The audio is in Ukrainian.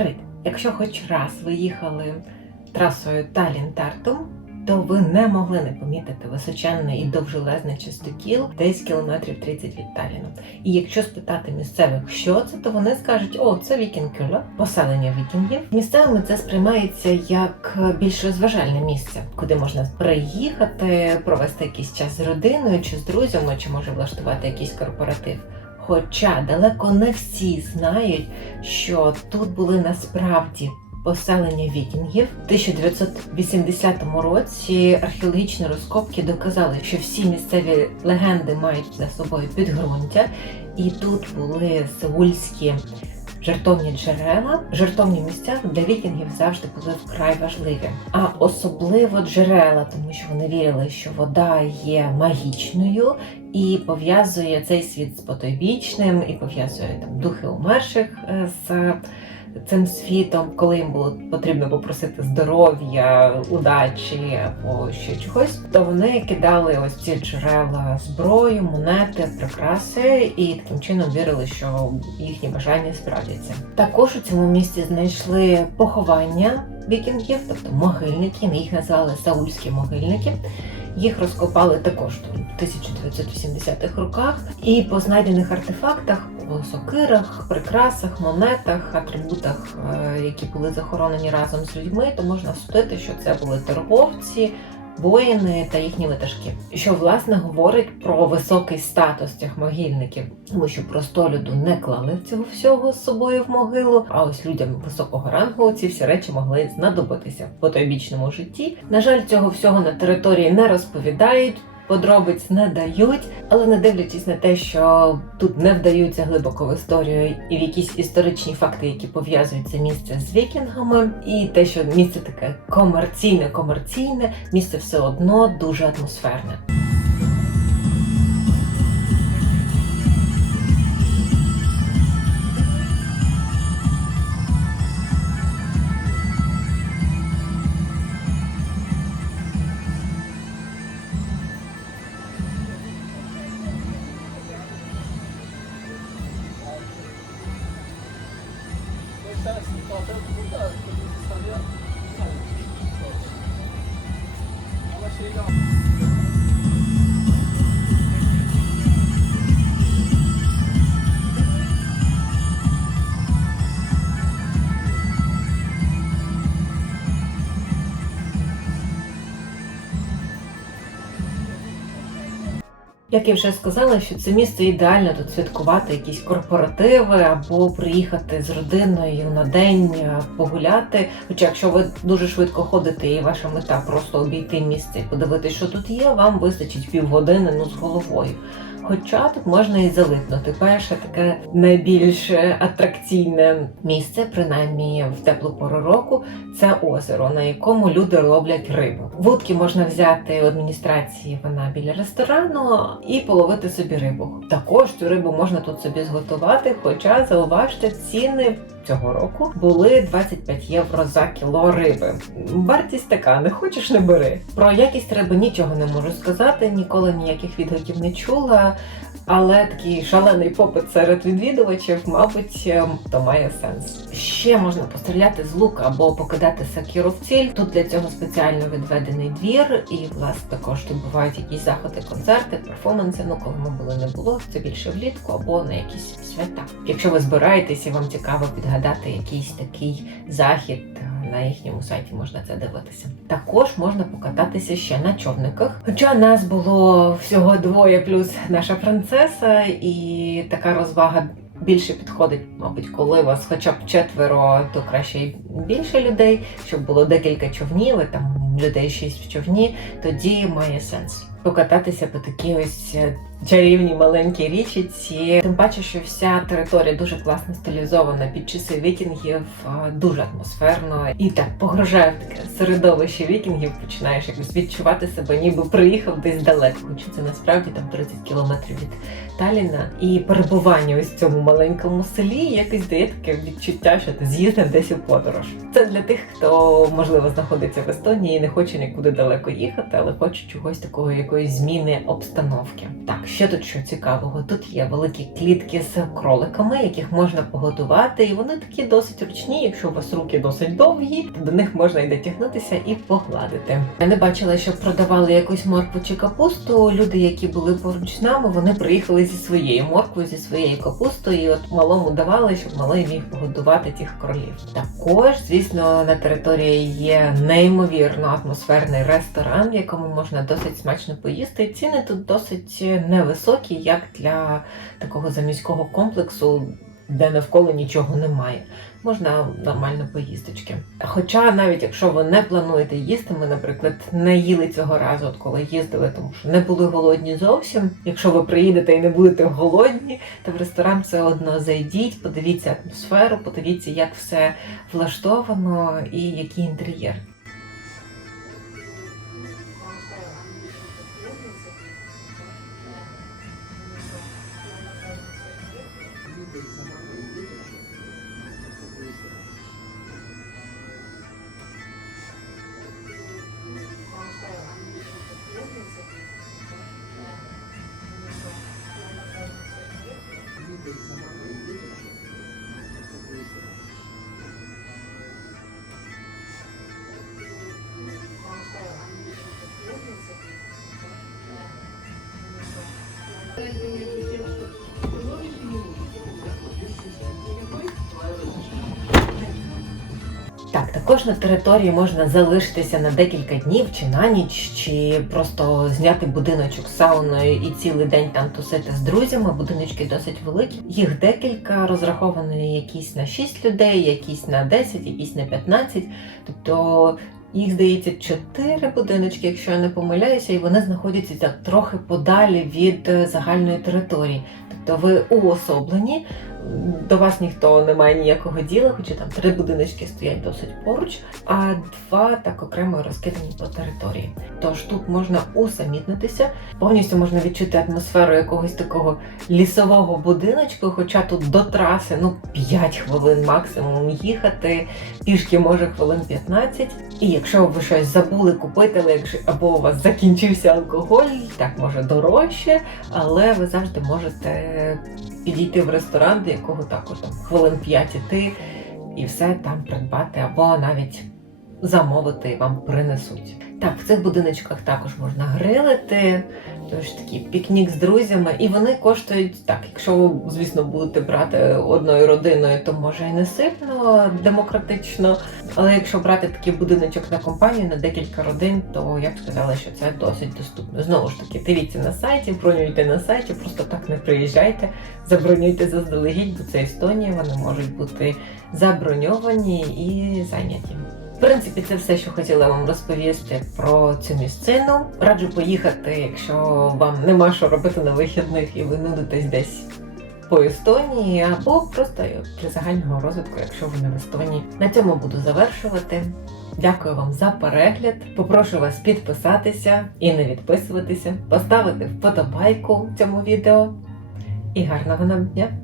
Привіт! Якщо хоч раз ви їхали трасою Талін-Тартум, то ви не могли не помітити височенний і довжелезний частокіл десь кілометрів 30 від Таліну. І якщо спитати місцевих, що це, то вони скажуть: о, це Вікінг-Кюла, поселення вікінгів. Місцевими це сприймається як більш розважальне місце, куди можна приїхати, провести якийсь час з родиною чи з друзями, чи може влаштувати якийсь корпоратив. Хоча далеко не всі знають, що тут були насправді поселення вікінгів. У 1980 році археологічні розкопки доказали, що всі місцеві легенди мають за собою підґрунтя, і тут були сеульські жертовні джерела, жертовні місця для вікінгів завжди були вкрай важливі. А особливо джерела, тому що вони вірили, що вода є магічною і пов'язує цей світ з потойбічним, і пов'язує там духи умерших е, з цим світом, коли їм було потрібно попросити здоров'я, удачі або ще чогось, то вони кидали ось ці джерела зброю, монети, прикраси, і таким чином вірили, що їхні бажання справдяться. Також у цьому місці знайшли поховання вікінгів, тобто могильники, їх називали саульські могильники. Їх розкопали також у 1980-х роках, і по знайдених артефактах, сокирах, прикрасах, монетах, атрибутах, е, які були захоронені разом з людьми, то можна судити, що це були торговці. Воїни та їхні витажки, що власне говорить про високий статус цих могильників, тому що простолюду не клали цього всього з собою в могилу. А ось людям високого рангу ці всі речі могли знадобитися в потойбічному житті. На жаль, цього всього на території не розповідають. Подробиць не дають, але не дивлячись на те, що тут не вдаються глибоко в історію і в якісь історичні факти, які пов'язують це місце з вікінгами, і те, що місце таке комерційне, комерційне, місце все одно дуже атмосферне. Zaten burada Kırmızı Sarı'ya Ama şeyle Як я вже сказала, що це місце ідеально тут святкувати якісь корпоративи або приїхати з родиною на день е, погуляти. Хоча, якщо ви дуже швидко ходите і ваша мета просто обійти місце і подивитися, що тут є, вам вистачить півгодини ну з головою. Хоча тут можна і залипнути. Перше таке найбільш атракційне місце, принаймні в теплу пору року, це озеро, на якому люди роблять рибу. Вудки можна взяти в адміністрації вона біля ресторану і половити собі рибу. Також цю рибу можна тут собі зготувати, хоча зауважте, ціни цього року були 25 євро за кіло риби. Вартість така, не хочеш, не бери. Про якість риби нічого не можу сказати, ніколи ніяких відгуків не чула. Але такий шалений попит серед відвідувачів, мабуть, ем, то має сенс. Ще можна постріляти з лука або покидати сакіру в ціль. Тут для цього спеціально відведений двір, і власне також тут бувають якісь заходи, концерти, перформанси. Ну коли ми були не було, це більше влітку або на якісь свята. Якщо ви збираєтесь і вам цікаво підгадати якийсь такий захід. На їхньому сайті можна це дивитися. Також можна покататися ще на човниках. Хоча нас було всього двоє, плюс наша принцеса, і така розвага більше підходить, мабуть, коли вас хоча б четверо, то краще й більше людей, щоб було декілька човнів, і там людей шість в човні, тоді має сенс. Покататися по такій ось чарівній маленькій річці. Тим паче, що вся територія дуже класно стилізована під часи вікінгів, дуже атмосферно і так погружає в таке середовище вікінгів. Починаєш якось відчувати себе, ніби приїхав десь далеко. Хоча це насправді там 30 кілометрів від Таліна. І перебування ось в цьому маленькому селі якось дає таке відчуття, що ти з'їздив десь у подорож. Це для тих, хто можливо знаходиться в Естонії і не хоче нікуди далеко їхати, але хоче чогось такого, якоїсь зміни обстановки. Так, Що тут що цікавого? Тут є великі клітки з кроликами, яких можна погодувати, і вони такі досить ручні. Якщо у вас руки досить довгі, то до них можна і дотягнутися і погладити. Я не бачила, що продавали якусь моркву чи капусту. Люди, які були поруч з нами, вони приїхали зі своєю морквою, зі своєю капустою, і от малому давали, щоб малий міг погодувати тих кролів. Також, звісно, на території є неймовірно атмосферний ресторан, в якому можна досить смачно поїсти. Ціни тут досить невисокі, як для такого заміського комплексу, де навколо нічого немає. Можна нормально поїздочки. Хоча навіть якщо ви не плануєте їсти, ми, наприклад, не їли цього разу, от коли їздили, тому що не були голодні зовсім. Якщо ви приїдете і не будете голодні, то в ресторан все одно зайдіть, подивіться атмосферу, подивіться, як все влаштовано і який інтер'єр. Так, також на території можна залишитися на декілька днів чи на ніч, чи просто зняти будиночок сауною і цілий день там тусити з друзями. Будиночки досить великі. Їх декілька розраховані якісь на 6 людей, якісь на 10, якісь на 15. Тобто їх здається чотири будиночки, якщо я не помиляюся, і вони знаходяться трохи подалі від е, загальної території. Тобто ви уособлені, до вас ніхто не має ніякого діла, хоча там три будиночки стоять досить поруч, а два так окремо розкидані по території. Тож тут можна усамітнитися, повністю можна відчути атмосферу якогось такого лісового будиночку, хоча тут до траси ну 5 хвилин максимум їхати, пішки може хвилин 15. І якщо ви щось забули купити, або у вас закінчився алкоголь, так може дорожче, але ви завжди можете підійти в ресторан, до якого також хвилин 5 іти, і все там придбати, або навіть замовити вам принесуть. Так, в цих будиночках також можна грилити, тож такий пікнік з друзями, і вони коштують так. Якщо ви, звісно, будете брати одною родиною, то може і не сильно демократично. Але якщо брати такий будиночок на компанію на декілька родин, то я б сказала, що це досить доступно. Знову ж таки, дивіться на сайті, бронюйте на сайті, просто так не приїжджайте, забронюйте заздалегідь, бо це Естонія, вони можуть бути заброньовані і зайняті. В принципі, це все, що хотіла вам розповісти про цю місцину. Раджу поїхати, якщо вам нема що робити на вихідних і ви нудитесь десь по Естонії, або просто для загального розвитку, якщо ви не в Естонії. На цьому буду завершувати. Дякую вам за перегляд. Попрошу вас підписатися і не відписуватися, поставити вподобайку цьому відео. І гарного нам дня!